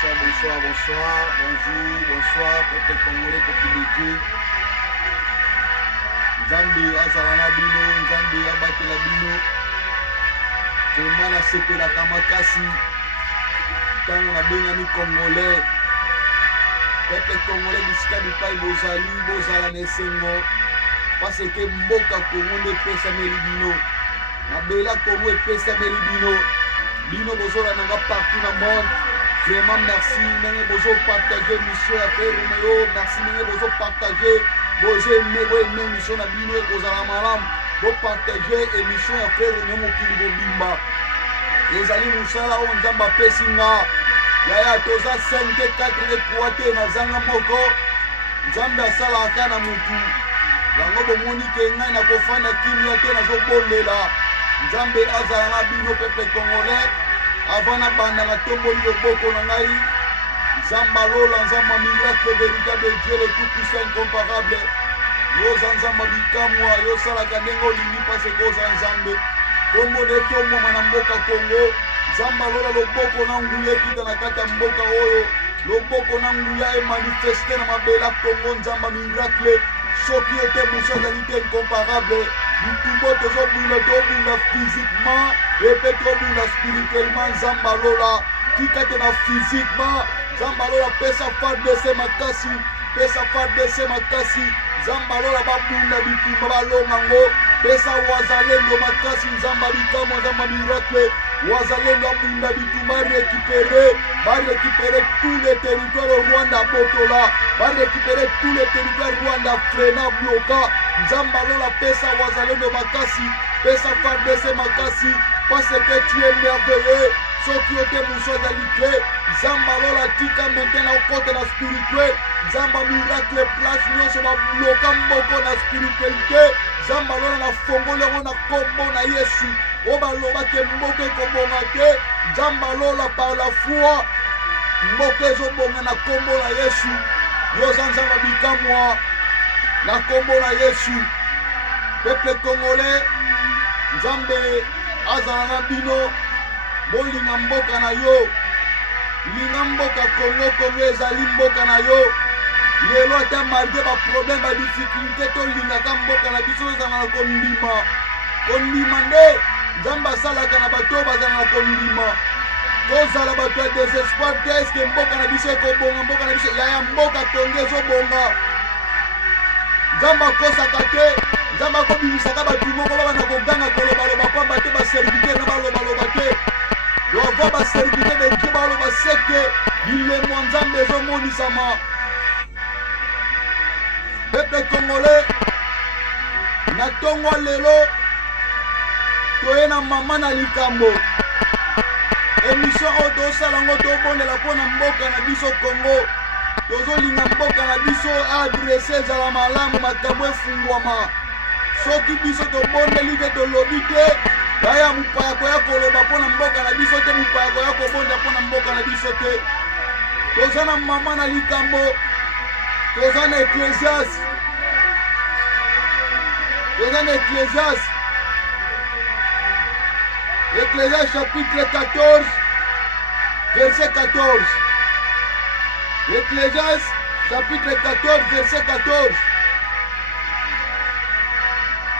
Bonsoir, bonjour, peuple congolais, peuple de Dieu. Nzambe azalana bino, Nzambe abatela bino. Vraiment nasepelaka makasi ntango nabengani congolais. Peuple congolais bisika bipai bozala na esengo parce que mboka Kongo nde epesameli bino. Nabela Kongo epesameli bino. Bino bozolanda partout na monde. Vraiment merci ndenge bozo partager mission ya Frère Romeo. Merci ndenge bozo partager bozo eme mission na bino ekozala malamu. Bo partager émission ya Frère Romeo mokili bobimba. Ezali musala oyo Nzambe apesi nga. Yaya toza 5 te 4 te 3 te na zanga moko. Nzambe asalaka na mutu. Yango bomoni ke ngai nakofanda kimia te nazobondela. Nzambe azala na bino peuple congolais. Avant na banda na tomboli loboko na ngai. Nzamba lola nzamba miracle véritable Dieu le tout puissant incomparable. Yoza nzamba bikamwa yosalaka ndenge olingi parce que oza nzambe. Kombo de tomoma na mboka Congo. Nzamba lola loboko na nguya ekita na kati ya mboka oyo. Loboko na nguya emanifeste na mabela Congo nzamba miracle. Soki ete mosu azali te incomparable. Bitumbo tozobunda physiquement et puis tozobunda spirituellement. Nzamba lola tika te na physiquement. Nzamba lola pesa fardese makasi. Pesa fardese makasi. Nzamba lola babunda bitumba balongango. Pesa wazalendo makasi. Nzamba bikamo nzamba miracle. Wazalendo abunda bitumba récupérer tous les territoires au Rwanda Botola. Va récupérer tous les territoires Rwanda Frena bloca. Nzamba lola pesa wazalendo makasi. Pesa fardese makasi. Parce que tu es merveilleux. Soki ote muso azalite. Nzamba lola tika maintenant au côté na spirituel. Nzamba miracle place nyonso ba bloka mboko na spiritualité. Nzamba lola na fongole na kombo na Yesu. Oba loba ke mboke kobonga te. Nzamba lola par la foi. Mboke ezobonga na kombo na Yesu. Yoza nzamba bikamwa na kombo na Yesu. Peuple congolais, Nzambe azala na bino. Bolinga mboka na yo. Linga mboka Congo ezali mboka na yo. Lelo ata malgré ba problème ba difficulté to linga ka mboka na biso ezala na kondima. Kondima nde Nzambe asalaka na bato bazala na kondima. Tozala bato ya désespoir te eske mboka na biso ekobonga mboka na biso yaya mboka Congo ezobonga. Nzambe akosaka te. Nzambe akobimisaka bato moko babana koganga kolobaloba pamba te baserviteur na balobaloba te. Doava baserviteur de Dieu baloba seke bilemo Nzambe ezomonisama. Peuple congolais na tongo lelo toye na mama na likambo. Émission oyo tosala ngo tobondela mpona mboka na biso Congo. Tozolinga mboka na biso adresse ezala malamu makambo efungwama. Soki biso tobondeli te tolobi te. Yaya mupaya koya koloba mpona mboka na biso te. Mupaya koya kobonda mpona mboka na biso te. Toza na mama na likambo. Toza na Ecclésias. Toza na Ecclésias. Ecclésias chapitre 14, verset 14. Ecclésias chapitre 14, verset 14.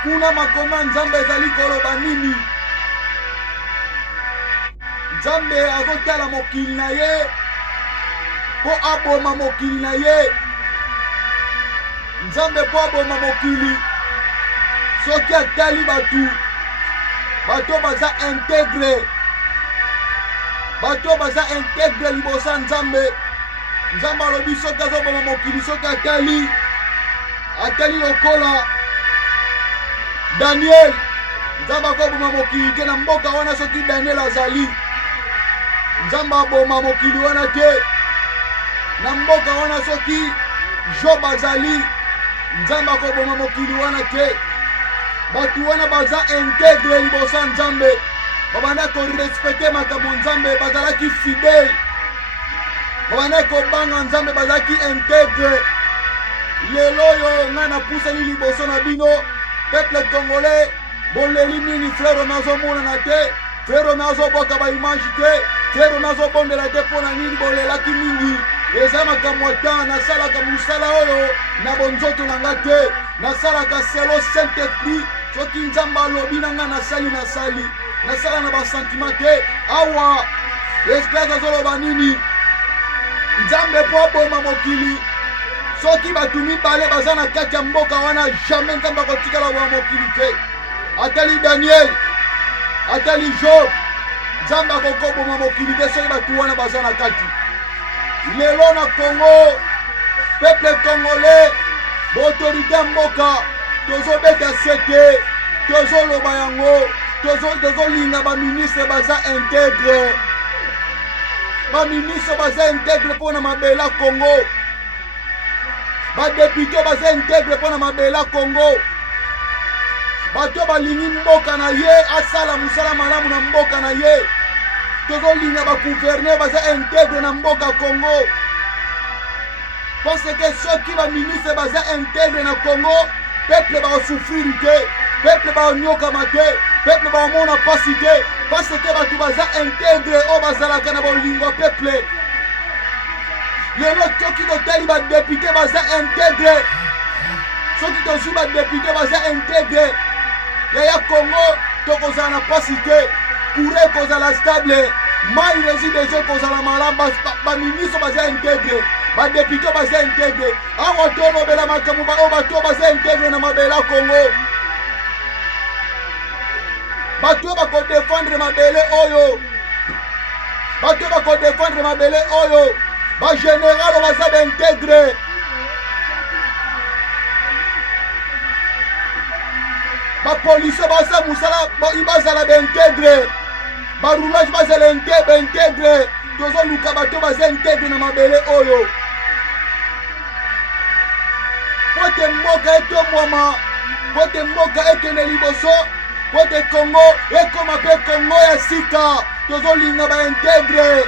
Kuna makoma Nzambe ezali koloba nini? Nzambe azotala mokili na ye po aboma mokili na ye. Nzambe po aboma mokili soki atali batu. Bato baza integre. Bato baza integre libosa Nzambe. Nzambe alobi soki azoboma mokili soki atali. Atali lokola Daniel. Nzambe akoboma mokili te na mboka wana soki Daniel azali. Nzambe aboma mokili wana te. Na mboka wana soki Job azali. Nzambe akoboma mokili wana te. Batu wana baza integre libosa Nzambe. Babanda ko respecte makambo Nzambe bazalaki fidèle. Babanda ko banga Nzambe bazalaki integre. Lelo yo nga na pusani liboso na bino. Peuple congolais boleli mingi frère nazomona na te. Frère nazoboka ba image te. Tero nazobondela te mpona nini bolelaki mingi. Eza makambo ata nasalaka mosala oyo na bonzoto na nga te. Nasalaka selo Saint-Esprit. Soki nzambe alobi na nga nasali nasala na basentima te. Awa esklase azoloba nini? Nzambe po aboma mokili. Soki batu mibale baza na kati ya mboka wana jamais nzambe akotikala wa mokili te. Atali Daniel, atali Job, nzambe akokoboma mokili te soki batu wana baza na kati. Lelo na Congo, peuple congolais, autorité ya mboka, tozobeta sete, tozoloba yango, tozolinga baministre baza integre. Baministre baza integre mpona mabela Congo. Badepute baza integre mpona mabela Congo. Bato balingi mboka na ye asala musala malamu na mboka na ye. Tozolinga bagouverneur baza integre na mboka Congo. Parce que soki baministre baza integre na Congo, peuple bakosouffrir te, peuple bakonyokama te, peuple bakomona pasi te. Parce que bato baza integre oyo bazalaka na bolingo peuple. Lelo soki totali badepute baza integre, soki tozwi badepute baza integre, yaya Congo tokozala na pasi te, courant kozala stable, mai résidence kozala malamu, baministre baza integre, badepute baza integre. Awa tolobela makambo oyo bato baza integre na mabela Congo. Bato bakodefendre mabele oyo, bato bakodefendre mabele oyo, ba général baza baintegre. Ba police baza musala bazala baintegre. Ba roulage bazala baintegre. Tozoluka bato baza integre na mabele oyo. Pote mboka etomwama, pote mboka ekende liboso, pote Congo ekoma mpe Congo ya sika. Tozolinga baintegre.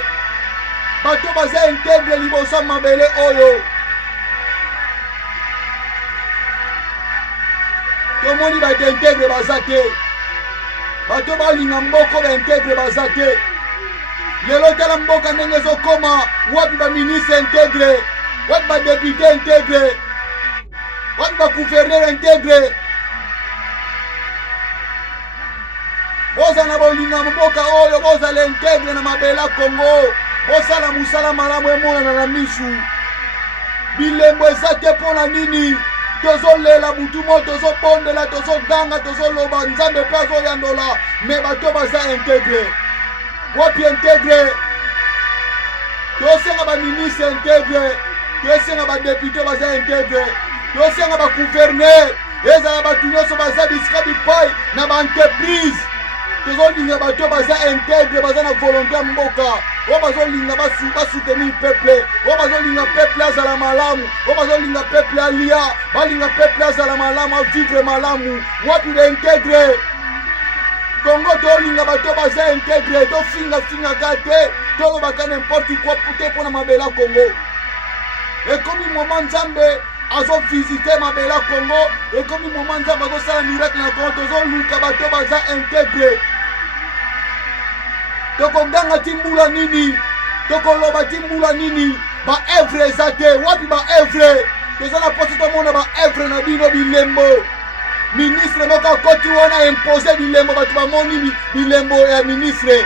Bato baza integre liboso mabele oyo. Tomoni bato integre baza te. Bato balinga mboko baintegre baza te. Lelo tala mboka ndenge ezokoma, wapi baministre integre, wapi badepute integre, wapi bagouverneur integre. Boza na bolinga mboka oyo, bozala integre na mabela Congo. Bosala musala malamu emonana na misu. Bilembo eza te mpona nini? Tozolela butu mo, tozobondela, tozoganga, tozoloba nzambe mpe azoyandola. Me bato baza integre. Wapi integre? Tosenga baministre integre, tosenga badepute baza integre, tosenga bagouverneur, ezala batu nyonso baza bisika bipai na baentreprise. Tozolinga bato baza integre, baza na volonté ya mboka. O bazolinga basoutenir peuple, o bazolinga peuple azala malamu, o bazolinga peuple alia, balinga peuple azala malamu, vivre malamu. Wapi baintegre? Congo tolinga bato baza integre, tofinga kate, tolobaka n'importe quoi te mpona mabela Congo. Ekomi moment nzambe azovisite mabela Congo, ekomi moment nzambe azosala miracle na Congo, tozoluka bato baza integre. Tokoganga timbula nini, tokoloba timbula nini, ba evre eza te. Wapi ba evre? Tozala poso tomona ba evre na bino bilembo. Ministre moko akoti wana impose bilembo, bato bamoni bilembo ya ministre.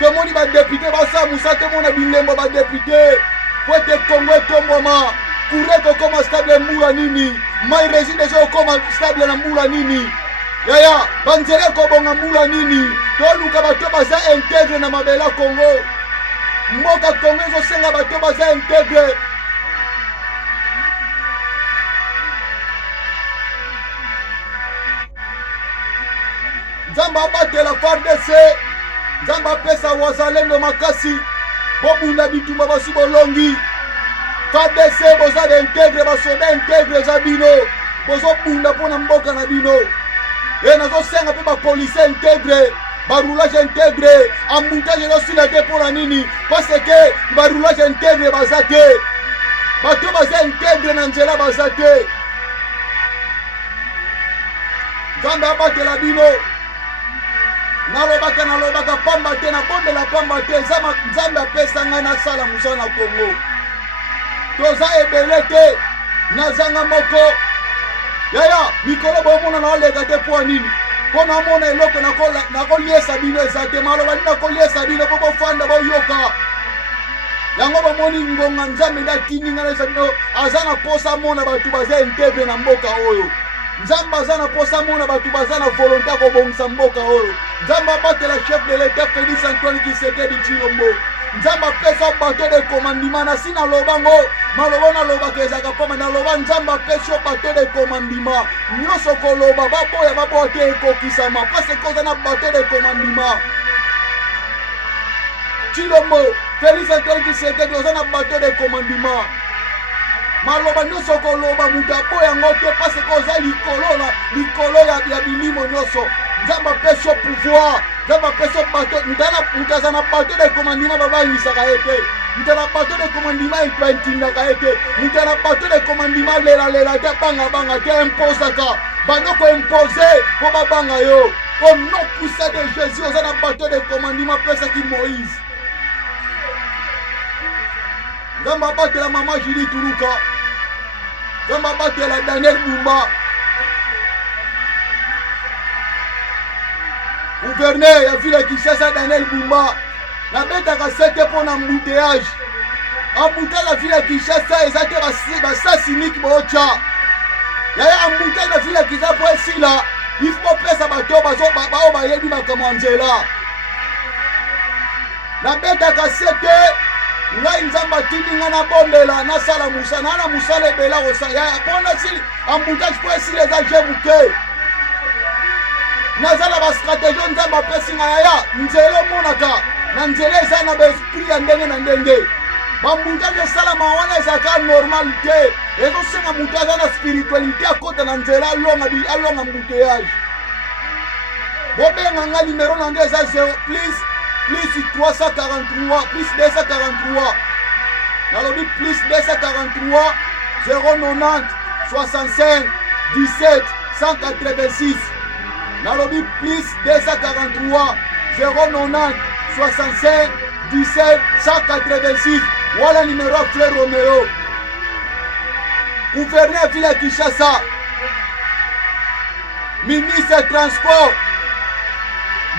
Tomoni badepute basa musa, tomona bilembo badepute. Po ete Congo etomboma, courant kokoma stable mbula nini, mai résidence okoma stable na mbula nini. Yaya, banzela kobonga mbula nini. Toluka bato baza integre na mabela Congo. Mboka Congo ezosenga bato baza integre. Nzamba abatela FARDC, nzamba apesa wazalendo makasi, bobunda bitumba basi bolongi. FARDC boza integre, basoda integre za bino, bozobunda mpona mboka na bino. Nazosenga mpe bapolisi integre, baroulage integre, embouteillage ezosila te mpona nini? Parce que baroulage integre baza te, bato baza integre na nzela baza te. Nzambe abatela bino, nalobaka pamba te na bonde la pamba te nzambe apesa ngai nasala mosala na Congo. Toza ebele te nazanga moko yaya mikolo bomona naolega te mpo nini mpo namona eloko nakoliesa bino eza te maloba nini nakoliesa bino mpo bofanda boyoka yango bomoni ngonga nzambe natindi ngai naesa bino aza na posa mona bato baza entebe na mboka oyo. Nzambe aza na posa mona bato baza na volonté ya kobongisa mboka oyo. Nzambe abatela chef de l'État Félix Antoine Tshisekedi Tshilombo. Nzambe apesa bato de commandement na si nalobango maloba nalobaka ezaka pamba naloba nzambe apesi yo bato de commandement nyonso koloba baboya te ekokisama mpasi koza na bato de commandement. Tshilombo Félix Antoine Tshisekedi oza na bato de commandement maloba nyonso koloba mutu aboya yango te mpasi koza likolo ya bilimo nyonso. Nzambe apesi yo pouvoir nzambe apesi yo bato mutu aza na bato de commandement babangisaka ye te mutu na bato de commandement epentindaka ye te mutu na bato de commandement lelalela te bangabanga te imposaka bando koimpose mpo babanga yo. Au nom puissant de Jésus oza na bato de commandement apesaki Moïse. Nzambe abatela mama Julie Tuluka. Nzambe abatela Daniel Bumba. Gouverneur ya ville ya Kinshasa Daniel Bumba. Nabetaka sete mpo na embouteillage. Embouteillage ya ville ya Kinshasa eza te basasi miki bootya. Yaya embouteillage na ville ya Kinshasa mpo esila ifo pesa bato bao bayebi makambo ya nzela. Nabetaka sete ngai nzambe atindi ngai nabondela nasala musala na musala ebela kosala yaya mpona sili embouteillage mpo esila eza je moke. Nazala ba stratégie nzambe apesi ngai yaya nzela omonaka na nzela eza na baesprit ya ndenge na ndenge. Bambouteillage esalama wana ezalaka normal te ezosenga moto aza na spiritualité akota na nzela alonga embouteillage. Bobenga ngai nimero na nde eza 0 plus 343 plus 243 nalobi plus 243 090 65 17 186 nalobi plus 243 090 65 17 186 wala numéro Frère Romeo. Gouverneur ville ya Kinshasa, ministre transport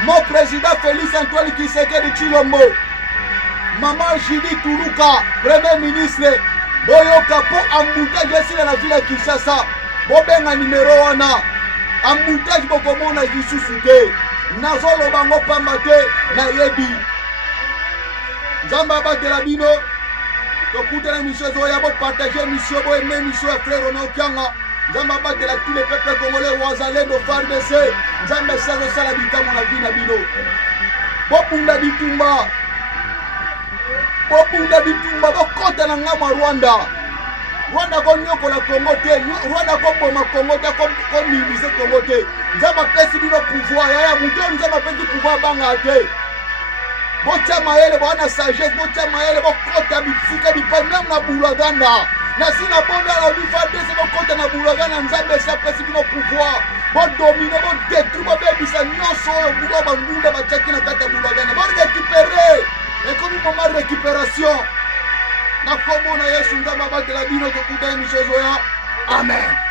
mon président Félix Antoine Tshisekedi Tshilombo, maman Julie Tuluka premier ministre boyoka po embouteillage esila na ville ya Kinshasa bobenga numéro wana embouteillage bokomona lisusu te nazoloba ngo pamba te nayebi. Nzambe abatela bino tokutana mission ezoya bopartage mission boyeme mission ya Frère Romeo Kianga. Nzambe abatela tous les peuples congolais wazalendo FARDC. Nzambe azosala bikamwa na vie na bino bobunda bitumba bokota na ngamwa Rwanda konyokola Congo te Rwanda koboma Congo te komimisa Congo te. Nzambe apesi bino pouvoir yaya mutu nzambe apesi pouvoir banga te. Botia mayele bwana sagesse botia mayele bokota bisika bipai même na bulaganda na sina bonda la bifadese bokota na bulaganda. Nzambe apesi bino pouvoir bodomine bodetruire bobebisa nyonso oyo bulo bangunda batiaki na kati ya bulaganda borécupere ekomi moment récupération na kombo na Yesu. Nzambe abatela bino tokutana misozo ya amen.